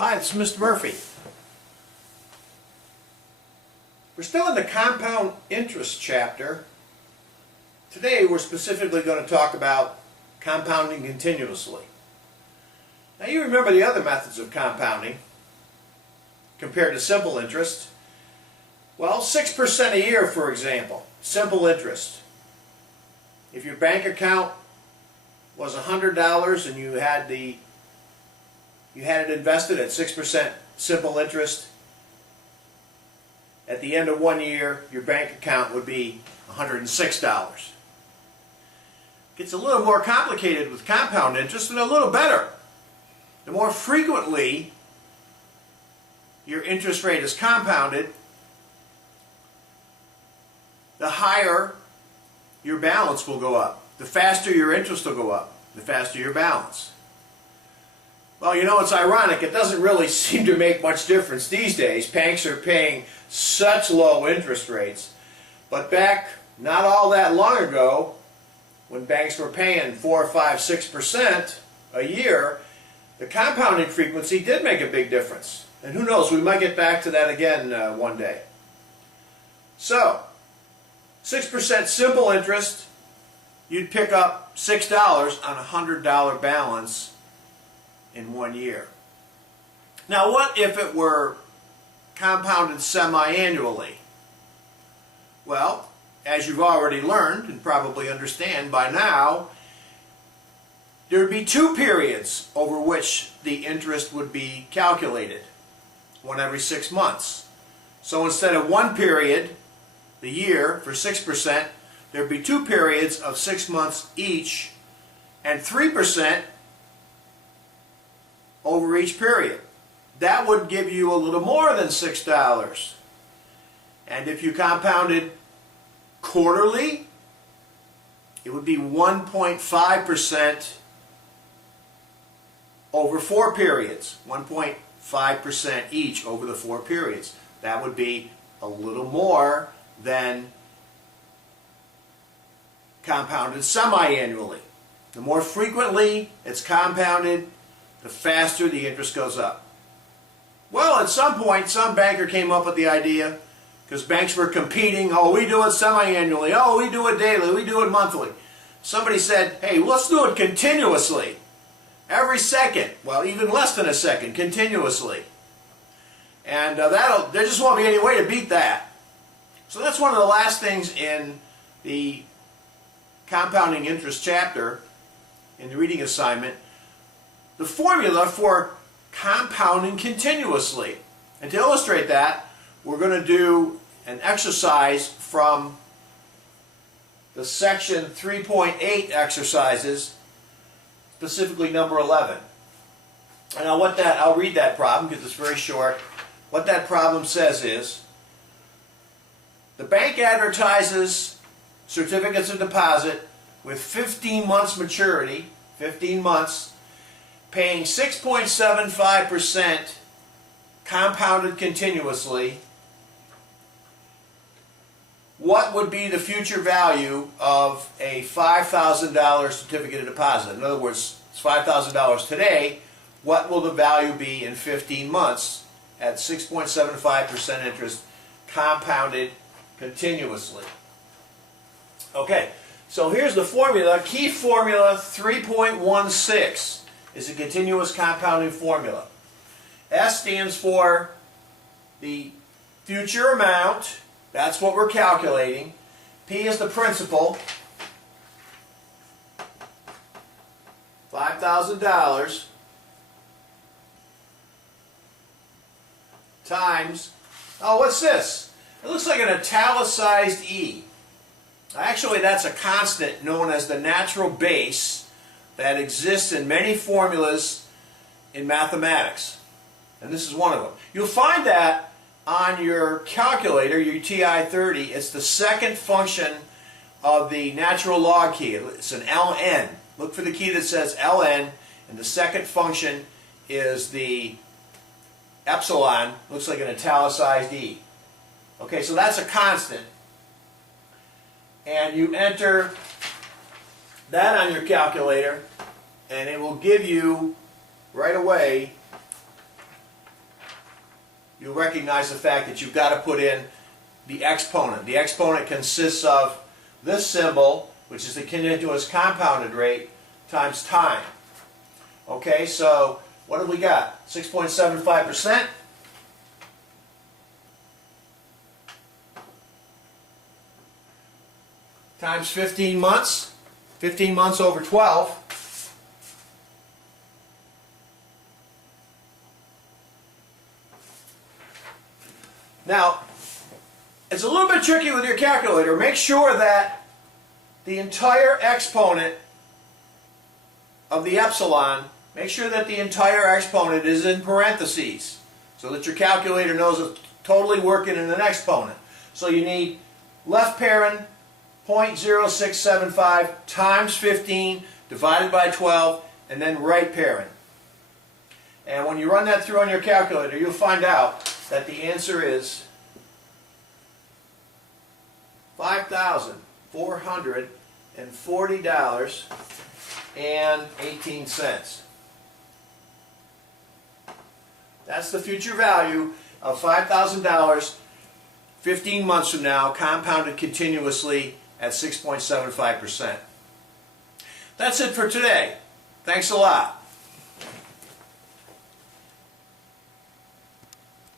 Hi, it's Mr. Murphy. We're still in the compound interest chapter. Today we're specifically going to talk about compounding continuously. Now you remember the other methods of compounding compared to simple interest. Well, 6% a year, for example, simple interest. If your bank account was $100 and you had it invested at 6% simple interest, at the end of 1 year, your bank account would be $106. Gets a little more complicated with compound interest, and a little better. The more frequently your interest rate is compounded, the higher your balance will go up. The faster your interest will go up, the faster your balance. Well, you know, it's ironic. It doesn't really seem to make much difference these days. Banks are paying such low interest rates. But back not all that long ago, when banks were paying 4, 5, 6% a year, the compounding frequency did make a big difference. And who knows, we might get back to that again one day. So, 6% simple interest, you'd pick up $6 on a $100 balance in 1 year. Now what if it were compounded semi-annually? Well, as you've already learned and probably understand by now, there would be 2 periods over which the interest would be calculated, one every 6 months. So instead of 1 period, the year, for 6%, there would be 2 periods of 6 months each, and 3% over each period. That would give you a little more than $6. And if you compounded quarterly, it would be 1.5% over 4 periods. 1.5% each over the 4 periods. That would be a little more than compounded semi-annually. The more frequently it's compounded, the faster the interest goes up. Well, at some point, some banker came up with the idea, because banks were competing, oh, we do it semi-annually, oh, we do it daily, we do it monthly. Somebody said, hey, let's do it continuously. Every second, well, even less than a second, continuously. And there just won't be any way to beat that. So that's one of the last things in the compounding interest chapter in the reading assignment, the formula for compounding continuously. And to illustrate that, we're going to do an exercise from the section 3.8 exercises, specifically number 11. And I'll read that problem because it's very short. What that problem says is, the bank advertises certificates of deposit with 15 months maturity, 15 months, paying 6.75% compounded continuously. What would be the future value of a $5,000 certificate of deposit? In other words, it's $5,000 today. What will the value be in 15 months at 6.75% interest compounded continuously? Okay, so here's the formula. Key formula 3.16 is a continuous compounding formula. S stands for the future amount. That's what we're calculating. P is the principal, $5,000, times, oh, what's this? It looks like an italicized E. Actually, that's a constant known as the natural base that exists in many formulas in mathematics. And this is one of them. You'll find that on your calculator, your TI-30. It's the second function of the natural log key. It's an ln. Look for the key that says ln, and the second function is the epsilon. Looks like an italicized E. Okay, so that's a constant. And you enter that on your calculator, and it will give you right away you'll recognize the fact that you've got to put in the exponent. The exponent consists of this symbol, which is the continuous compounded rate, times time. Okay, so what have we got? 6.75%. Times 15 months. 15 months over 12. Now, it's a little bit tricky with your calculator. Make sure that the entire exponent of the epsilon, make sure that the entire exponent is in parentheses so that your calculator knows it's totally working in an exponent. So you need left parent 0.0675 times 15 divided by 12, and then right parent. And when you run that through on your calculator, you'll find out that the answer is $5,440.18. That's the future value of $5,000 15 months from now, compounded continuously at 6.75%. That's it for today. Thanks a lot.